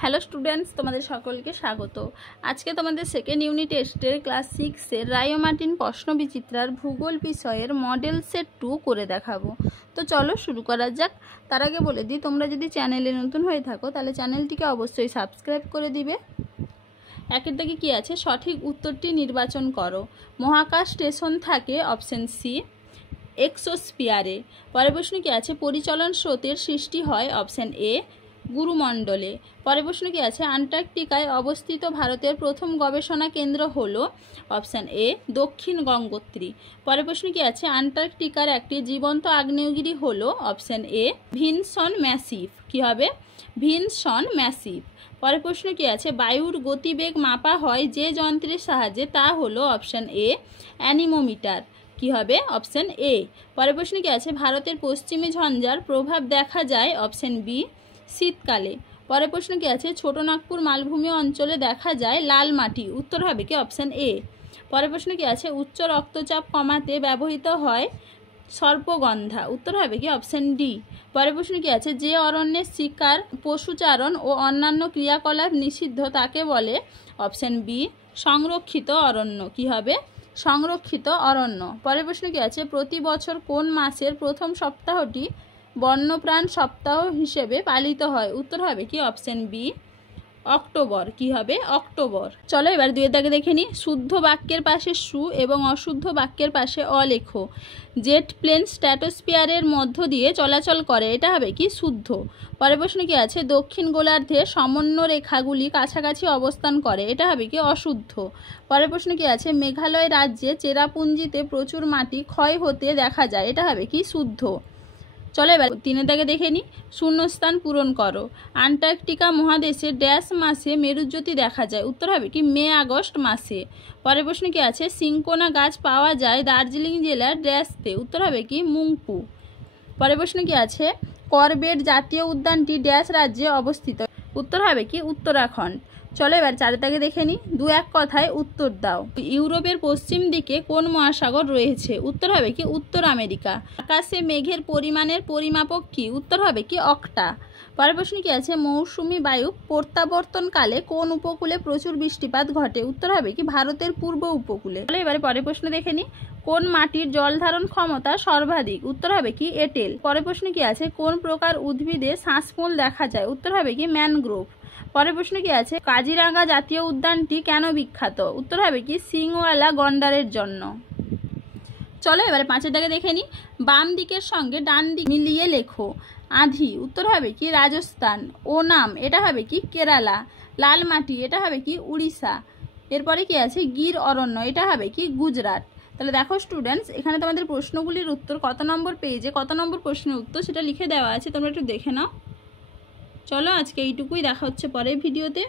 Hello students, তোমাদের সকলকে স্বাগত। আজকে তোমাদের সেকেন্ড ইউনিট টেস্টের ক্লাস 6-এর রায় মার্টিন প্রশ্নবিচিত্রার ভূগোল বিষয়ের মডেল সেট 2 করে দেখাবো। তো চলো শুরু করা যাক। তার আগে বলে দিই, তোমরা যদি চ্যানেলে নতুন হয়ে থাকো তাহলে চ্যানেলটিকে অবশ্যই সাবস্ক্রাইব করে দিবে। একের দিকে কী আছে, সঠিক উত্তরটি নির্বাচন করো। মহাকাশ স্টেশন থাকে অপশন সি এক্সোস্ফিয়ারে। পরের প্রশ্ন কী আছে, পরিচলন স্রোতের সৃষ্টি হয় অপশন এ গুরুমণ্ডলে। পরের প্রশ্ন কী আছে, আন্টার্কটিকায় অবস্থিত ভারতের প্রথম গবেষণা কেন্দ্র হলো অপশান এ দক্ষিণ গঙ্গোত্রী। পরের প্রশ্ন কী আছে, আন্টার্কটিকার একটি জীবন্ত আগ্নেয়গিরি হলো অপশান এ ভিনসন ম্যাসিভ। কী হবে? Vinson Massif. পরের প্রশ্ন কী আছে, বায়ুর গতিবেগ মাপা হয় যে যন্ত্রের সাহায্যে, তা হলো অপশান এ অ্যানিমোমিটার। কী হবে? Option A. পরের প্রশ্ন কী আছে, ভারতের পশ্চিমী ঝঞ্ঝার প্রভাব দেখা যায় অপশান বি শীতকালে। পরের প্রশ্ন কী আছে, ছোটনাগপুর মালভূমি অঞ্চলে দেখা যায় লাল মাটি। উত্তর হবে কি? Option A. পরের প্রশ্ন কী আছে, উচ্চ রক্তচাপ কমাতে ব্যবহৃত হয় সর্পগন্ধা। উত্তর হবে কি? Option D. পরের প্রশ্ন কী আছে, যে অরণ্যের শিকার, পশুচারণ ও অন্যান্য ক্রিয়াকলাপ নিষিদ্ধ তাকে বলে অপশান বি সংরক্ষিত অরণ্য। কি হবে? সংরক্ষিত অরণ্য। পরের প্রশ্ন কী আছে, প্রতি বছর কোন মাসের প্রথম সপ্তাহটি বন্যপ্রাণ সপ্তাহ হিসেবে পালিত হয়? উত্তর হবে কি? অপশান বি অক্টোবর। কি হবে? অক্টোবর। চলো এবার দুয়ের দাগে দেখে নিই। শুদ্ধ বাক্যের পাশে সু এবং অশুদ্ধ বাক্যের পাশে অ লেখো। জেট প্লেন স্ট্র্যাটোস্ফিয়ারের মধ্য দিয়ে চলাচল করে, এটা হবে কি? শুদ্ধ। পরের প্রশ্ন কি আছে, দক্ষিণ গোলার্ধে সমন্বয় রেখাগুলি কাছাকাছি অবস্থান করে, এটা হবে কি? অশুদ্ধ। পরের প্রশ্ন কি আছে, মেঘালয় রাজ্যে চেরাপুঞ্জিতে প্রচুর মাটি ক্ষয় হতে দেখা যায়, এটা হবে কি? শুদ্ধ। চলো এবার তিনের দাগে দেখে নিই। শূন্যস্থান পূরণ করো। আন্টার্কটিকা মহাদেশে ড্যাশ মাসে মেরুজ্যোতি দেখা যায়? উত্তর হবে কি? মে আগস্ট মাসে। পরের প্রশ্ন কি আছে, সিঙ্কোনা গাছ পাওয়া যায় দার্জিলিং জেলার ড্যাশতে? উত্তর হবে কি? মুংপু। পরের প্রশ্ন কি আছে, করবেট জাতীয় উদ্যানটি ড্যাশ রাজ্যে অবস্থিত? উত্তর হবে কি? উত্তরাখণ্ড। চলো এবার চারের দাগে দেখে নিই। দু এক কথায় উত্তর দাও। ইউরোপের পশ্চিম দিকে কোন মহাসাগর রয়েছে? উত্তর হবে কি? উত্তর আমেরিকা। আকাশে মেঘের পরিমাণের পরিমাপক কি? উত্তর হবে কি? অক্টা। পরের প্রশ্ন কি আছে, মৌসুমি বায়ু প্রত্যাবর্তনকালে কোন উপকূলে প্রচুর বৃষ্টিপাত ঘটে? উত্তর হবে কি? ভারতের পূর্ব উপকূলে। চলো এবারে পরের প্রশ্ন দেখে নিই। কোন মাটির জল ধারণ ক্ষমতা সর্বাধিক? উত্তর হবে কি? এঁটেল। পরের প্রশ্ন কি আছে, কোন প্রকার উদ্ভিদে শ্বাসমূল দেখা যায়? উত্তর হবে কি? ম্যানগ্রোভ। পরের প্রশ্ন কি আছে, কাজিরাঙ্গা জাতীয় উদ্যানটি কেন বিখ্যাত? উত্তর হবে কি? সিংওয়ালা গন্ডারের জন্য। চলো এবারে পাঁচের দাগে দেখে নিই। বাম দিকের সঙ্গে ডান দিক মিলিয়ে লেখো। আঁধি, উত্তর হবে কি? রাজস্থান। ওনাম, এটা হবে কি? কেরালা। লাল মাটি, এটা হবে কি? উড়িষ্যা। এরপরে কি আছে, গির অরণ্য, এটা হবে কি? গুজরাট। তাহলে দেখো স্টুডেন্টস, এখানে তোমাদের প্রশ্নগুলির উত্তর কত নম্বর পেজে কত নম্বর প্রশ্নের উত্তর সেটা লিখে দেওয়া আছে, তোমরা একটু দেখে নাও। চলো আজকে এইটুকুই, দেখা হচ্ছে পরের ভিডিওতে।